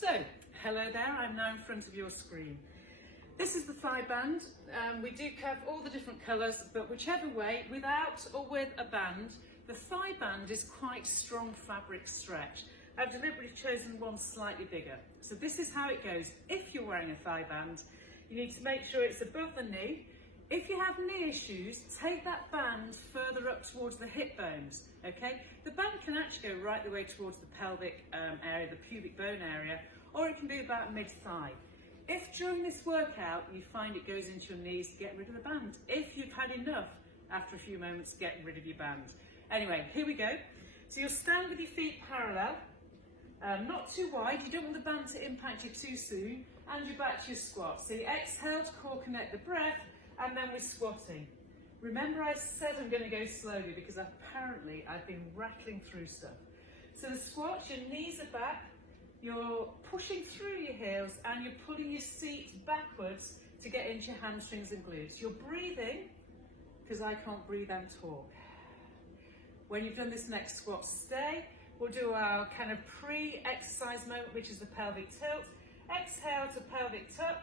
So, hello there, I'm now in front of your screen. This is the thigh band. We do have all the different colours, but whichever way, without or with a band, the thigh band is quite strong fabric stretch. I've deliberately chosen one slightly bigger. So this is how it goes. If you're wearing a thigh band, you need to make sure it's above the knee. If you have knee issues, take that band further up towards the hip bones, okay? The band can actually go right the way towards the pelvic area, the pubic bone area, or it can be about mid-thigh. If during this workout you find it goes into your knees, get rid of the band. If you've had enough after a few moments, get rid of your band. Anyway, here we go. So you'll stand with your feet parallel, not too wide, you don't want the band to impact you too soon, and you're back to your squat. So you exhale to core connect the breath, and then we're squatting. Remember I said I'm going to go slowly because apparently I've been rattling through stuff. So the squat, your knees are back, you're pushing through your heels and you're pulling your seat backwards to get into your hamstrings and glutes. You're breathing, because I can't breathe and talk. When you've done this next squat, stay. We'll do our kind of pre-exercise moment, which is the pelvic tilt. Exhale to pelvic tuck.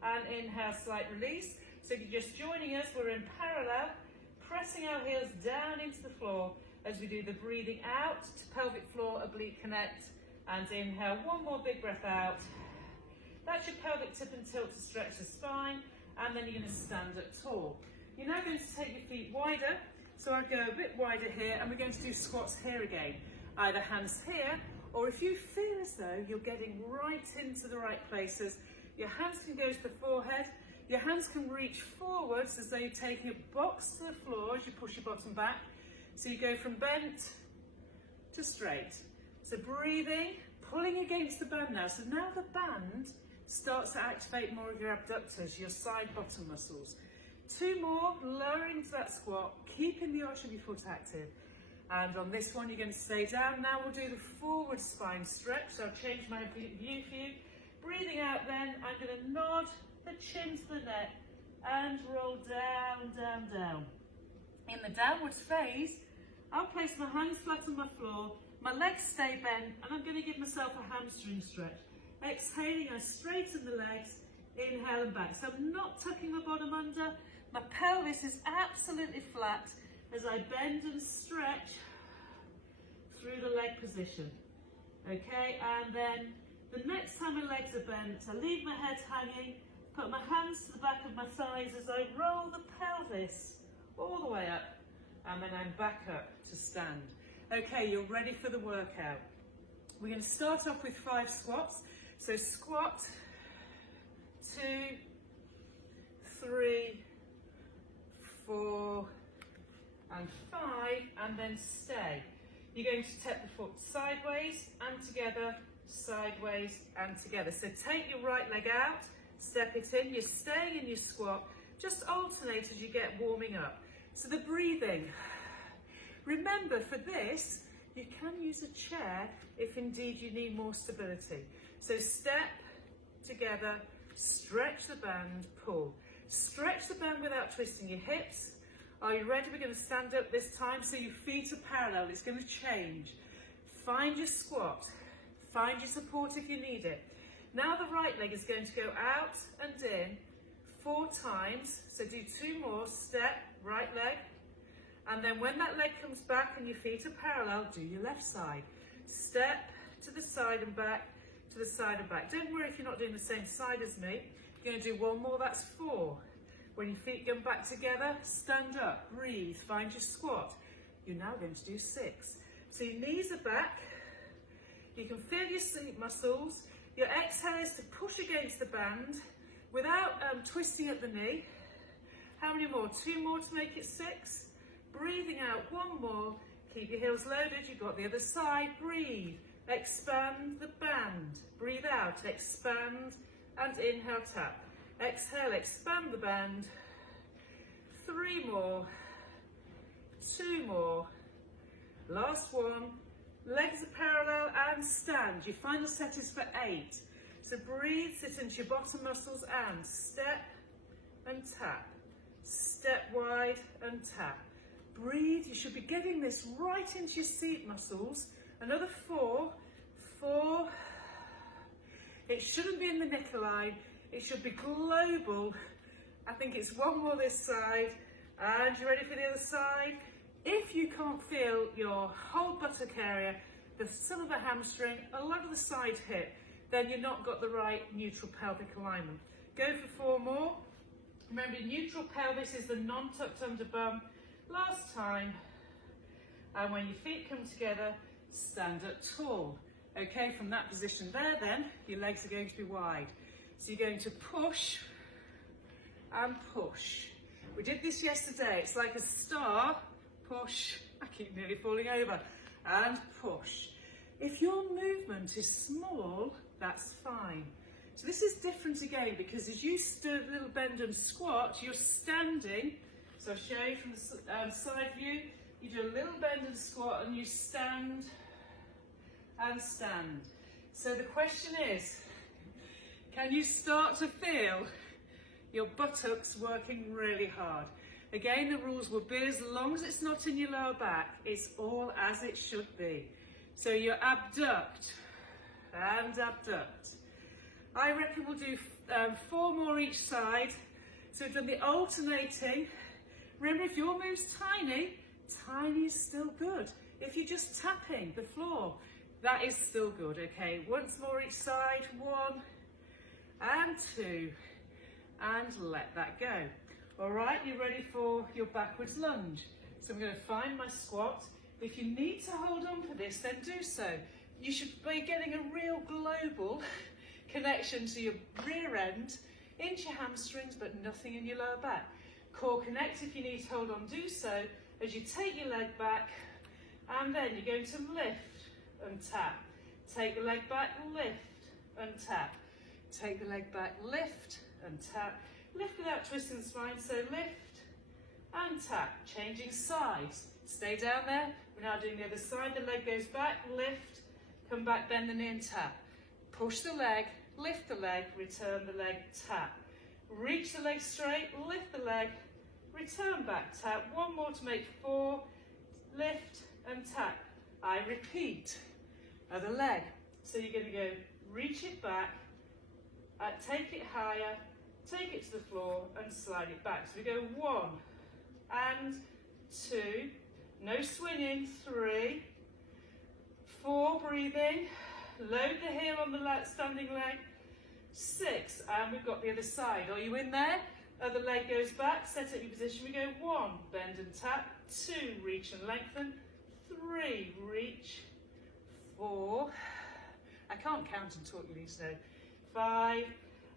And inhale, slight release. So if you're just joining us, we're in parallel, pressing our heels down into the floor as we do the breathing out to pelvic floor, oblique connect, and inhale, one more big breath out. That's your pelvic tip and tilt to stretch the spine, and then you're going to stand up tall. You're now going to take your feet wider, so I'll go a bit wider here, and we're going to do squats here again. Either hands here, or if you feel as though you're getting right into the right places, your hands can go to the forehead, your hands can reach forwards as though you're taking a box to the floor as you push your bottom back. So you go from bent to straight. So breathing, pulling against the band now. So now the band starts to activate more of your abductors, your side bottom muscles. Two more, lowering to that squat, keeping the arch of your foot active. And on this one, you're going to stay down. Now we'll do the forward spine stretch. So I'll change my view for you. Breathing out then, I'm going to nod the chin to the neck and roll down, down, down. In the downwards phase, I'll place my hands flat on my floor, my legs stay bent, and I'm going to give myself a hamstring stretch. Exhaling, I straighten the legs, inhale and back. So I'm not tucking my bottom under, my pelvis is absolutely flat as I bend and stretch through the leg position. Okay, and then the next time my legs are bent, I leave my head hanging, put my hands to the back of my thighs as I roll the pelvis all the way up, and then I'm back up to stand. Okay, you're ready for the workout. We're going to start off with 5 squats. So squat, 2, 3, 4, and 5, and then stay. You're going to tap the foot sideways and together, sideways and together. So take your right leg out, step it in, you're staying in your squat, just alternate as you get warming up. So the breathing, remember for this, you can use a chair if indeed you need more stability. So step together, stretch the band, pull. Stretch the band without twisting your hips. Are you ready? We're going to stand up this time so your feet are parallel, it's going to change. Find your squat. Find your support if you need it. Now the right leg is going to go out and in 4 times. So do 2 more, step, right leg. And then when that leg comes back and your feet are parallel, do your left side. Step to the side and back, to the side and back. Don't worry if you're not doing the same side as me. You're going to do 1 more, that's 4. When your feet come back together, stand up, breathe, find your squat. You're now going to do 6. So your knees are back. You can feel your seat muscles. Your exhale is to push against the band without twisting at the knee. How many more? 2 more to make it 6. Breathing out, 1 more. Keep your heels loaded. You've got the other side. Breathe. Expand the band. Breathe out. Expand and inhale, tap. Exhale, expand the band. 3 more. 2 more. Last one. Legs are parallel and stand. Your final set is for 8. So breathe, sit into your bottom muscles and step and tap. Step wide and tap. Breathe, you should be getting this right into your seat muscles. Another 4, 4, It shouldn't be in the knicker line, it should be global. I think it's one more this side, and you ready for the other side? If you can't feel your whole buttock area, some of the hamstring, a lot of the side hip, then you've not got the right neutral pelvic alignment. Go for 4 more. Remember, neutral pelvis is the non-tucked under bum. Last time. And when your feet come together, stand up tall. Okay, from that position there then, your legs are going to be wide. So you're going to push and push. We did this yesterday. It's like a star, push. I keep nearly falling over. And push. If your movement is small, that's fine. So this is different again, because as you do a little bend and squat, you're standing. So I'll show you from the side view. You do a little bend and squat, and you stand and stand. So the question is, can you start to feel your buttocks working really hard? Again, the rules will be, as long as it's not in your lower back, it's all as it should be. So you abduct and abduct. I reckon we'll do 4 more each side. So we've done the alternating. Remember, if your move's tiny, tiny is still good. If you're just tapping the floor, that is still good, okay? Once more each side, 1 and 2, and let that go. All right, you ready for your backwards lunge? So I'm going to find my squat. If you need to hold on for this, then do so. You should be getting a real global connection to your rear end, into your hamstrings, but nothing in your lower back. Core connect. If you need to hold on, do so as you take your leg back, and then you're going to lift and tap. Take the leg back, lift and tap. Take the leg back, lift and tap. Lift without twisting the spine, so lift and tap. Changing sides. Stay down there. We're now doing the other side. The leg goes back, lift, come back, bend the knee and tap. Push the leg, lift the leg, return the leg, tap. Reach the leg straight, lift the leg, return back, tap. 1 more to make 4, lift and tap. I repeat. Other leg. So you're going to go reach it back, take it higher, take it to the floor and slide it back. So we go 1 and 2, no swinging, 3, 4, breathing, load the heel on the standing leg, 6, and we've got the other side. Are you in there? Other leg goes back, set up your position. We go 1, bend and tap, 2, reach and lengthen, 3, reach, 4, I can't count and talk, you need to know, 5,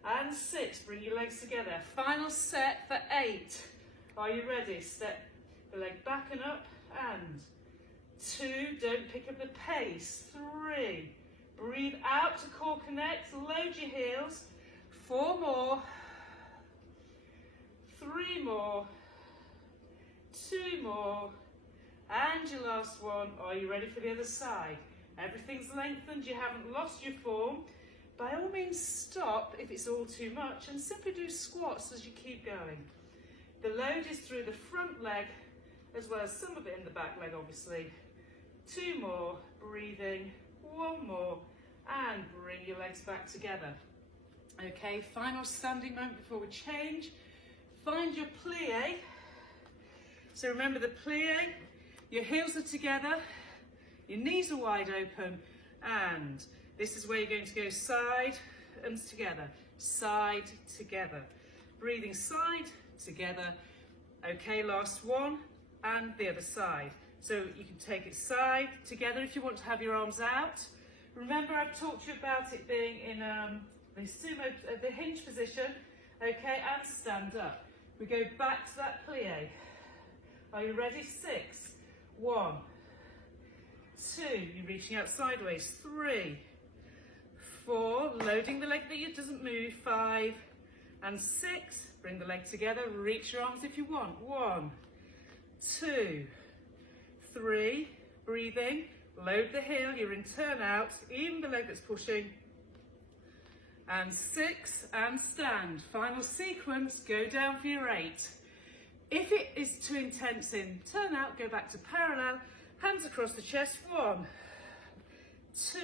and 6, bring your legs together. Final set for 8. Are you ready? Step the leg back and up, and 2, don't pick up the pace, 3, breathe out to core connect, load your heels, 4 more, 3 more, 2 more, and your last one. Are you ready for the other side? Everything's lengthened, you haven't lost your form. By all means stop if it's all too much, and simply do squats as you keep going. The load is through the front leg as well as some of it in the back leg, obviously. 2 more, breathing, 1 more, and bring your legs back together. Okay, final standing moment before we change. Find your plie. So remember the plie, your heels are together, your knees are wide open, and this is where you're going to go side and together, side, together. Breathing side, together. Okay, last one, and the other side. So you can take it side, together if you want to have your arms out. Remember, I've talked to you about it being in the sumo, the hinge position, okay, and stand up. We go back to that plie. Are you ready? 6, 1, 2, you're reaching out sideways, 3, 4, loading the leg that doesn't move, 5, and 6, bring the leg together, reach your arms if you want, 1, 2, 3, breathing, load the heel, you're in turn out, even the leg that's pushing, and 6, and stand. Final sequence, go down for your 8. If it is too intense in turn out, go back to parallel, hands across the chest, 1,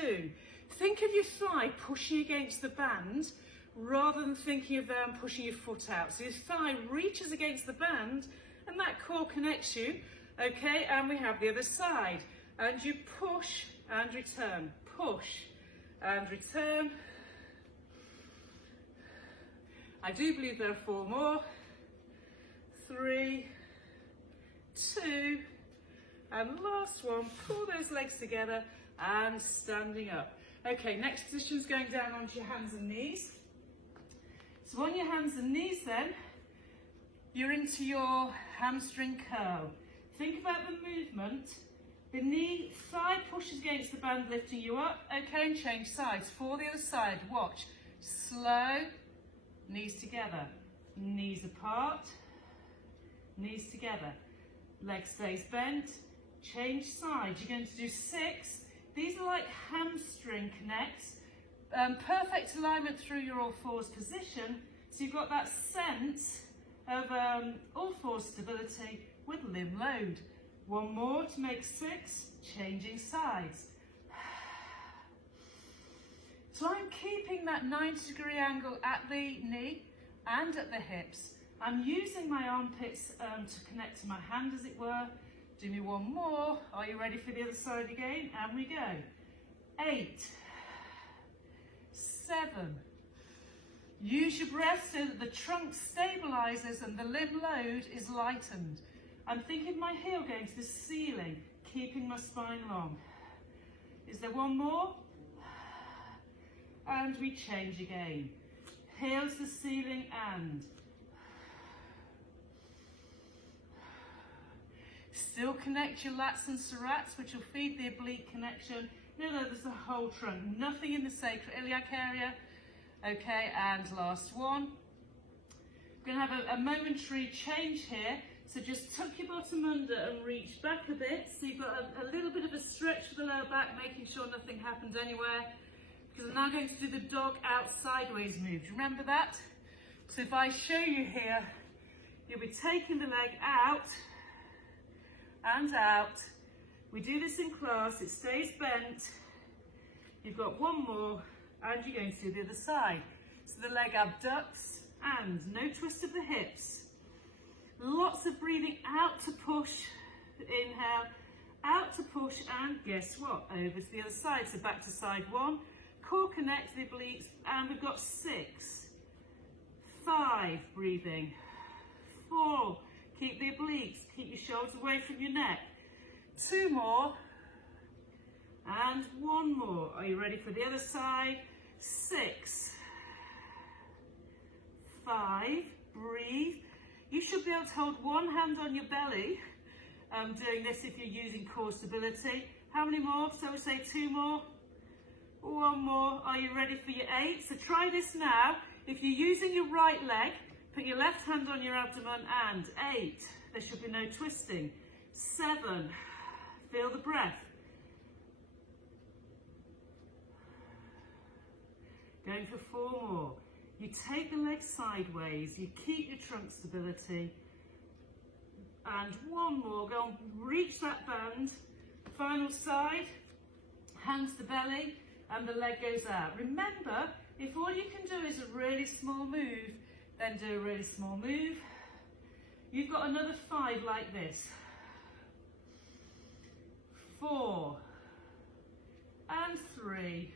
2, Think of your thigh pushing against the band rather than thinking of pushing your foot out. So your thigh reaches against the band and that core connects you. Okay, and we have the other side. And you push and return, push and return. I do believe there are 4 more. 3, 2, and last one. Pull those legs together and standing up. Okay, next position is going down onto your hands and knees. So on your hands and knees then, you're into your hamstring curl. Think about the movement. The knee, thigh pushes against the band, lifting you up. Okay, and change sides. For the other side, watch. Slow, knees together, knees apart, knees together. Leg stays bent, change sides. You're going to do 6. These are like hamstring connects. Perfect alignment through your all fours position. So you've got that sense of all fours stability with limb load. 1 more to make 6, changing sides. So I'm keeping that 90-degree angle at the knee and at the hips. I'm using my armpits to connect to my hand, as it were. Do me 1 more. Are you ready for the other side again? And we go. 8, 7. Use your breath so that the trunk stabilizes and the limb load is lightened. I'm thinking my heel going to the ceiling, keeping my spine long. Is there 1 more? And we change again. Heel to the ceiling and. Still connect your lats and serrats, which will feed the oblique connection. No, there's the whole trunk, nothing in the sacroiliac area. Okay, and last one. We're going to have a momentary change here. So just tuck your bottom under and reach back a bit. So you've got a little bit of a stretch for the lower back, making sure nothing happens anywhere. Because I'm now going to do the dog out sideways move. Do you remember that? So if I show you here, you'll be taking the leg out and out. We do this in class, it stays bent. You've got 1 more and you're going to do the other side. So the leg abducts and no twist of the hips. Lots of breathing out to push, inhale, out to push, and guess what? Over to the other side. So back to side 1, core connect the obliques, and we've got 6, 5, breathing, 4, keep the obliques, keep your shoulders away from your neck, 2 more, and 1 more. Are you ready for the other side? 6, 5, breathe. You should be able to hold 1 hand on your belly, doing this if you're using core stability. How many more? So we say 2 more, 1 more. Are you ready for your 8? So try this now. If you're using your right leg, put your left hand on your abdomen and 8. There should be no twisting. 7, feel the breath. Going for 4 more. You take the leg sideways, you keep your trunk stability, and 1 more. Go and reach that band. Final side, hands to belly, and the leg goes out. Remember, if all you can do is a really small move, then do a really small move. You've got another 5 like this. 4, and 3,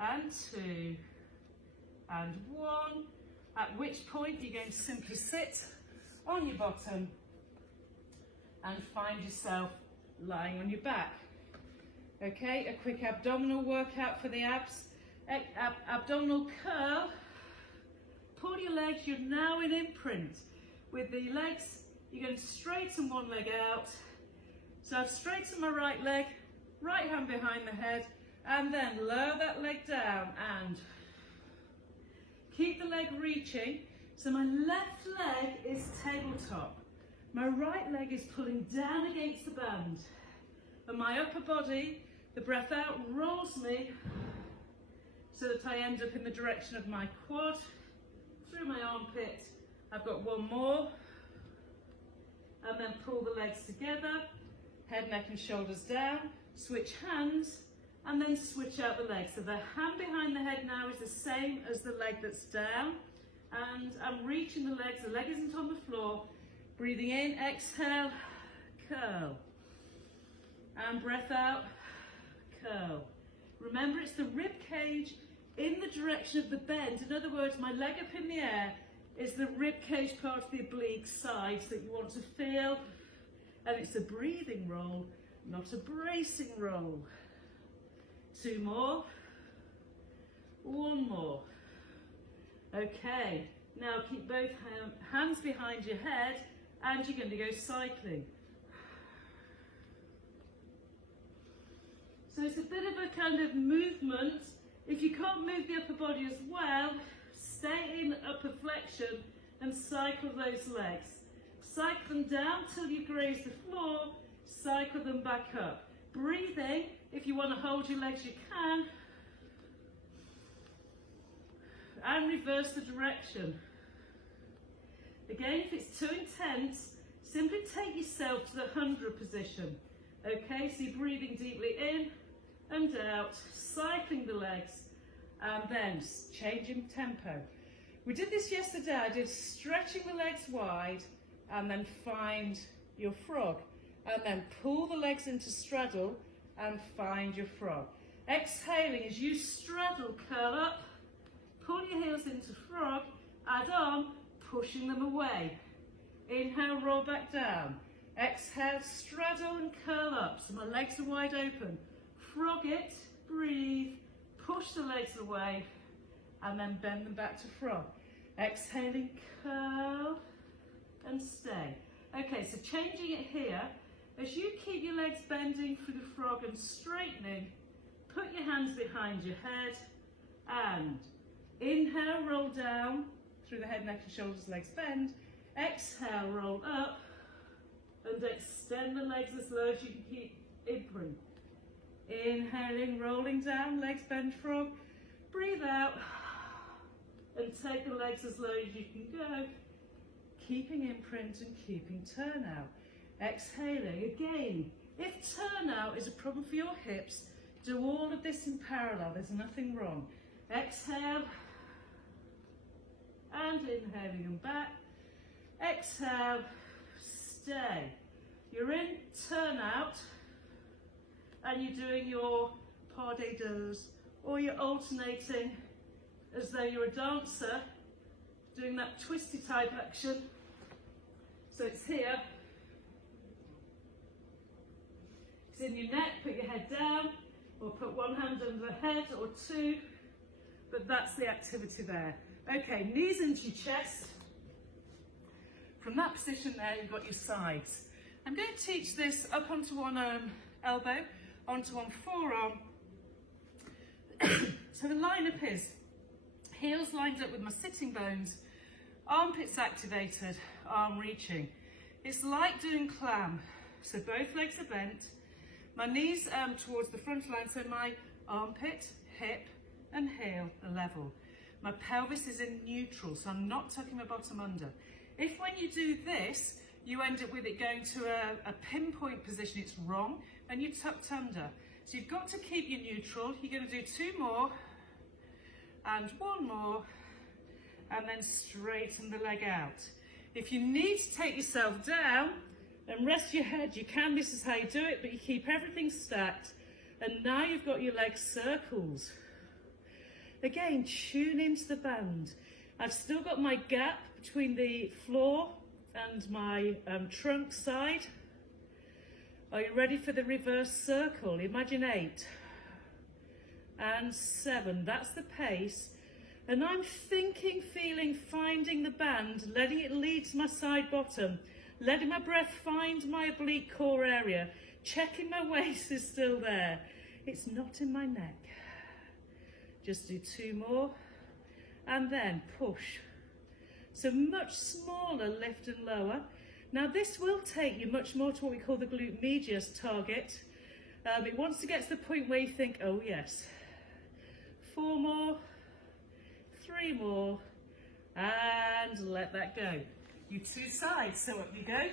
and 2, and 1, at which point you're going to simply sit on your bottom and find yourself lying on your back. Okay, a quick abdominal workout for the abs. Abdominal curl. Pull your legs, you're now in imprint. With the legs, you're going to straighten 1 leg out. So I've straightened my right leg, right hand behind the head, and then lower that leg down and keep the leg reaching. So my left leg is tabletop. My right leg is pulling down against the band. And my upper body, the breath out, rolls me so that I end up in the direction of my quad, through my armpit. I've got 1 more. And then pull the legs together, head, neck and shoulders down. Switch hands and then switch out the leg. So the hand behind the head now is the same as the leg that's down, and I'm reaching the leg isn't on the floor. Breathing in, exhale, curl, and breath out, curl. Remember, it's the rib cage in the direction of the bend. In other words, my leg up in the air is the rib cage part of the oblique sides that you want to feel, and it's a breathing roll, not a bracing roll. 2 more, 1 more. Okay, now keep both hands behind your head, and you're going to go cycling. So it's a bit of a kind of movement. If you can't move the upper body as well, stay in upper flexion and cycle those legs. Cycle them down till you graze the floor, cycle them back up. Breathing, if you want to hold your legs, you can. And reverse the direction. Again, if it's too intense, simply take yourself to the 100 position. Okay, so you're breathing deeply in and out, cycling the legs, and then changing tempo. We did this yesterday. I did stretching the legs wide, and then find your frog, and then pull the legs into straddle and find your frog. Exhaling as you straddle, curl up, pull your heels into frog, add on, pushing them away. Inhale, roll back down. Exhale, straddle and curl up. So my legs are wide open. Frog it, breathe, push the legs away, and then bend them back to frog. Exhaling, curl, and stay. Okay, so changing it here, as you keep your legs bending through the frog and straightening, put your hands behind your head, and inhale, roll down through the head, neck and shoulders, legs bend. Exhale, roll up, and extend the legs as low as you can keep imprint. Inhaling, rolling down, legs bend, frog. Breathe out, and take the legs as low as you can go, keeping imprint and keeping turnout. Exhaling again. If turnout is a problem for your hips, do all of this in parallel. There's nothing wrong. Exhale, and inhaling them back. Exhale, stay. You're in turnout, and you're doing your pas de deux, or you're alternating as though you're a dancer, doing that twisty type action. So it's here, it's in your neck, put your head down, or put one hand under the head, or 2, but that's the activity there. Okay, knees into your chest. From that position there, you've got your sides. I'm going to teach this up onto one elbow, onto one forearm. So the line-up is heels lined up with my sitting bones, armpits activated, arm reaching. It's like doing clam. So both legs are bent, my knees towards the front line, so my armpit, hip and heel are level. My pelvis is in neutral, so I'm not tucking my bottom under. If when you do this, you end up with it going to a pinpoint position, it's wrong, and you're tucked under. So you've got to keep you neutral. You're going to do 2 more, and 1 more, and then straighten the leg out. If you need to take yourself down and rest your head, you can. This is how you do it, but you keep everything stacked, and now you've got your legs circles. Again, tune into the band. I've still got my gap between the floor and my trunk side. Are you ready for the reverse circle? Imagine 8 and 7. That's the pace. And I'm thinking, feeling, finding the band, letting it lead to my side bottom, letting my breath find my oblique core area, checking my waist is still there. It's not in my neck. Just do 2 more, and then push. So much smaller lift and lower. Now this will take you much more to what we call the glute medius target. It wants to get to the point where you think, oh yes. 4 more, 3 more, and let that go. You 2 sides, so up you go.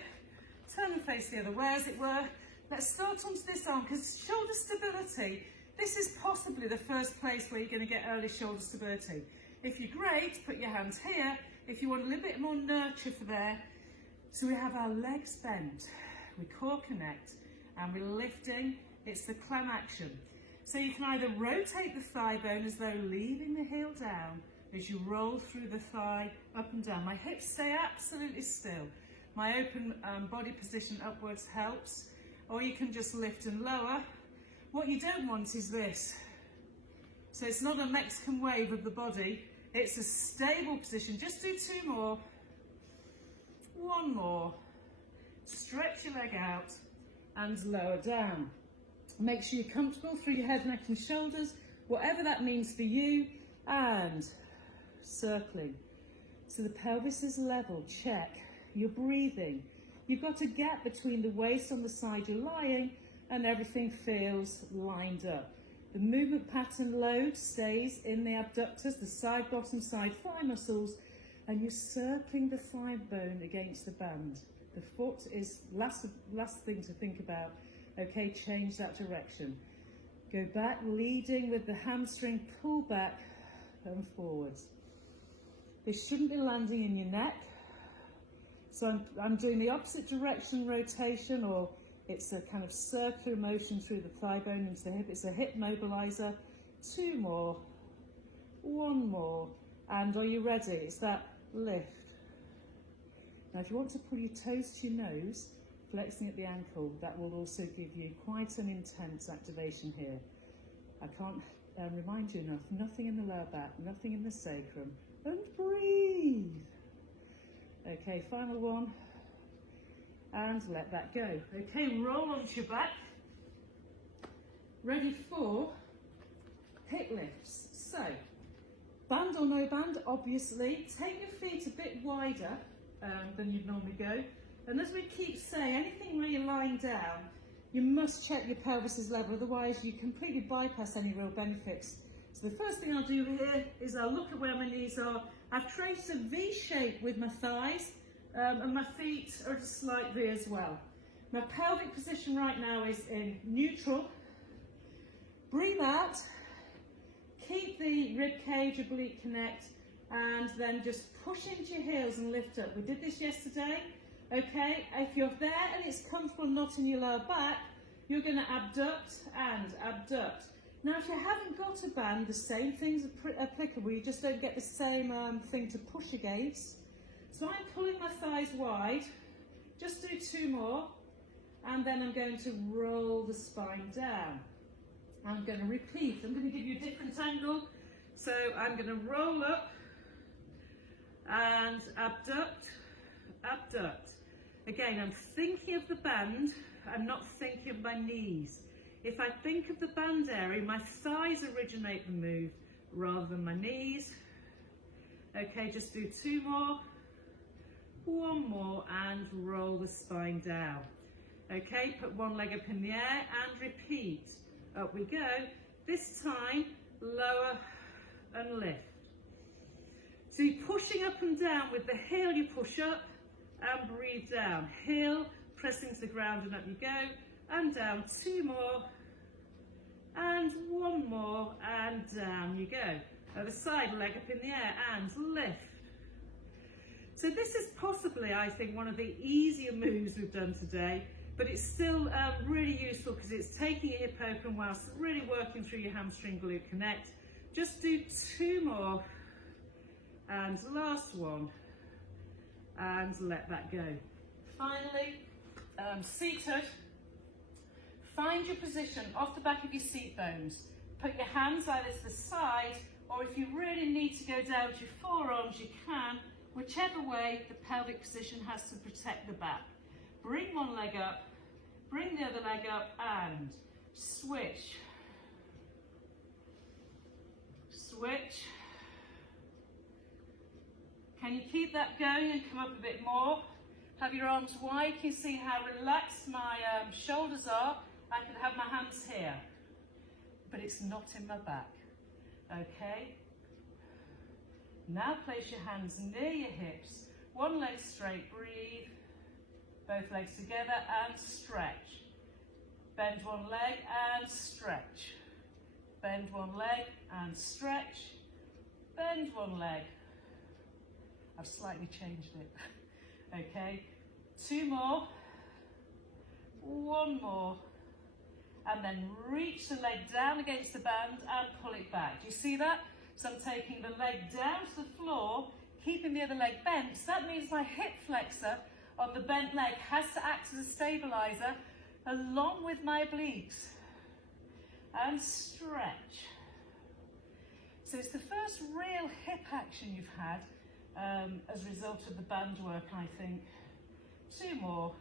Turn and face the other way, as it were. Let's start onto this arm, because shoulder stability This is possibly the first place where you're going to get early shoulder stability. If you're great, put your hands here. If you want a little bit more nurture for there, so we have our legs bent, we core connect, and we're lifting. It's the clam action. So you can either rotate the thigh bone as though leaving the heel down as you roll through the thigh up and down. My hips stay absolutely still. My open body position upwards helps, or you can just lift and lower. What you don't want is this. So it's not a Mexican wave of the body, it's a stable position. Just do 2 more. 1 more. Stretch your leg out and lower down. Make sure you're comfortable through your head, neck and shoulders, whatever that means for you, and circling. So the pelvis is level, check. You're breathing. You've got a gap between the waist on the side you're lying and everything feels lined up. The movement pattern load stays in the abductors, the side, bottom, side thigh muscles, and you're circling the thigh bone against the band. The foot is last thing to think about. Okay, change that direction. Go back, leading with the hamstring, pull back and forwards. This shouldn't be landing in your neck. So I'm doing the opposite direction rotation, or it's a kind of circular motion through the thigh bone into the hip. It's a hip mobilizer. 2 more, 1 more, and are you ready? It's that lift. Now if you want to pull your toes to your nose, flexing at the ankle, that will also give you quite an intense activation here. I can't remind you enough, nothing in the lower back, nothing in the sacrum, and breathe. Okay, final one, and let that go. Okay, roll onto your back, ready for hip lifts. So, band or no band, obviously, take your feet a bit wider than you'd normally go. And as we keep saying, anything where you're lying down, you must check your pelvis is level, otherwise you completely bypass any real benefits. So the first thing I'll do here is I'll look at where my knees are. I've traced a V shape with my thighs, and my feet are at a slight V as well. My pelvic position right now is in neutral. Breathe out, keep the rib cage, oblique connect, and then just push into your heels and lift up. We did this yesterday. Okay, if you're there and it's comfortable not in your lower back, you're going to abduct and abduct. Now if you haven't got a band, the same thing's applicable, you just don't get the same thing to push against. So I'm pulling my thighs wide, just do 2 more, and then I'm going to roll the spine down. I'm going to repeat, I'm going to give you a different angle. So I'm going to roll up and abduct, abduct. Again, I'm thinking of the band, I'm not thinking of my knees. If I think of the band area, my thighs originate the move rather than my knees. Okay, just do 2 more, 1 more, and roll the spine down. Okay, put one leg up in the air and repeat. Up we go. This time, lower and lift. So you're pushing up and down with the heel, you push up and breathe down. Heel pressing to the ground and up you go. And down, 2 more, and 1 more, and down you go. Other side, leg up in the air and lift. So this is possibly, I think, one of the easier moves we've done today, but it's still really useful because it's taking your hip open whilst really working through your hamstring glute connect. Just do 2 more, and last one, and let that go. Finally, seated. Find your position off the back of your seat bones. Put your hands either to the side, or if you really need to go down with your forearms, you can. Whichever way, the pelvic position has to protect the back. Bring one leg up, bring the other leg up, and switch. Switch. Can you keep that going and come up a bit more? Have your arms wide. You can see how relaxed my shoulders are. I can have my hands here, but it's not in my back. Okay? Now place your hands near your hips. One leg straight, breathe. Both legs together and stretch. Bend one leg and stretch. Bend one leg and stretch. Bend one leg. I've slightly changed it. Okay, 2 more. 1 more. And then reach the leg down against the band and pull it back. Do you see that? So I'm taking the leg down to the floor, keeping the other leg bent. So that means my hip flexor of the bent leg has to act as a stabilizer along with my obliques. And stretch. So it's the first real hip action you've had as a result of the band work, I think. 2 more.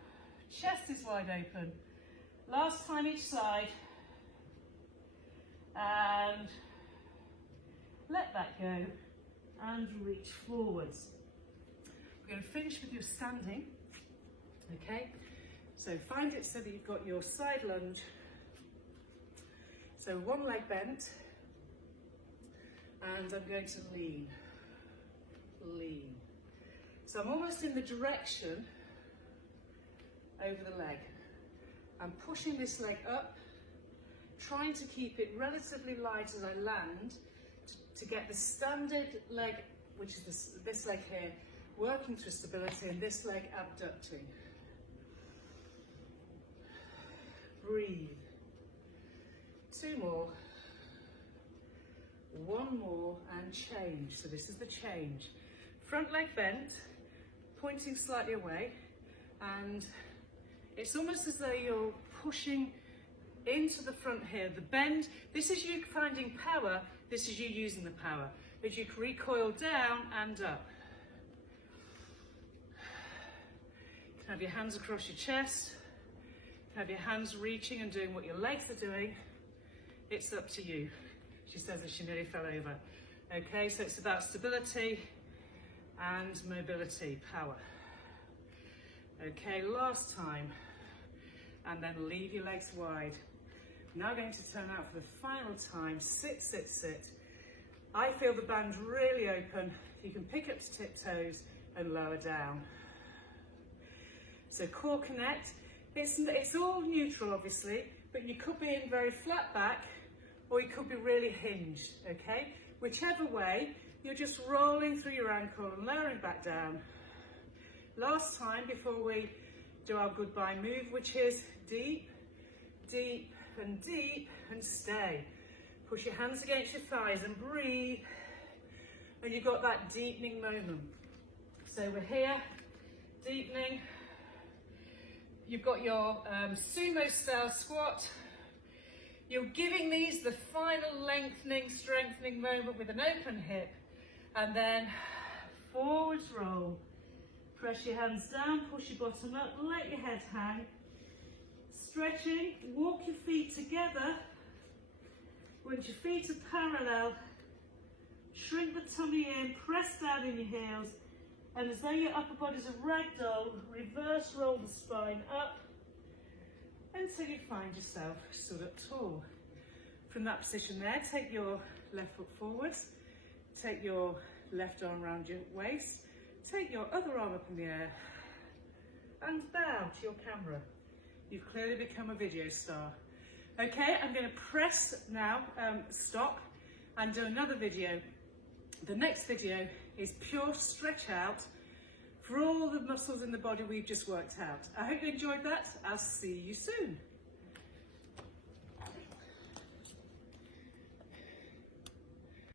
Chest is wide open. Last time each side. And let that go and reach forwards. We're going to finish with your standing. Okay, so find it so that you've got your side lunge. So 1 leg bent, and I'm going to lean, lean. So I'm almost in the direction over the leg. I'm pushing this leg up, trying to keep it relatively light as I land to get the standard leg, which is this leg here, working through stability, and this leg abducting. Breathe. 2 more. 1 more and change. So this is the change. Front leg bent, pointing slightly away, and it's almost as though you're pushing into the front here. The bend, this is you finding power, this is you using the power. As you recoil down and up. You can have your hands across your chest, you can have your hands reaching and doing what your legs are doing. It's up to you, she says as she nearly fell over. Okay, so it's about stability and mobility, power. Okay, last time. And then leave your legs wide. Now going to turn out for the final time. Sit, sit, sit. I feel the band really open. You can pick up to tiptoes and lower down. So core connect. It's all neutral, obviously, but you could be in very flat back, or you could be really hinged, okay? Whichever way, you're just rolling through your ankle and lowering back down. Last time before we do our goodbye move, which is deep, deep, and deep, and stay. Push your hands against your thighs and breathe, and you've got that deepening moment. So we're here, deepening. You've got your sumo style squat. You're giving these the final lengthening, strengthening moment with an open hip, and then forwards roll. Press your hands down, push your bottom up, let your head hang. Stretching, walk your feet together. Once your feet are parallel, shrink the tummy in, press down in your heels, and as though your upper body's a ragdoll, reverse roll the spine up until you find yourself stood up tall. From that position there, take your left foot forwards, take your left arm around your waist, take your other arm up in the air, and bow to your camera. You've clearly become a video star. Okay, I'm going to press now, stop, and do another video. The next video is pure stretch out for all the muscles in the body we've just worked out. I hope you enjoyed that. I'll see you soon.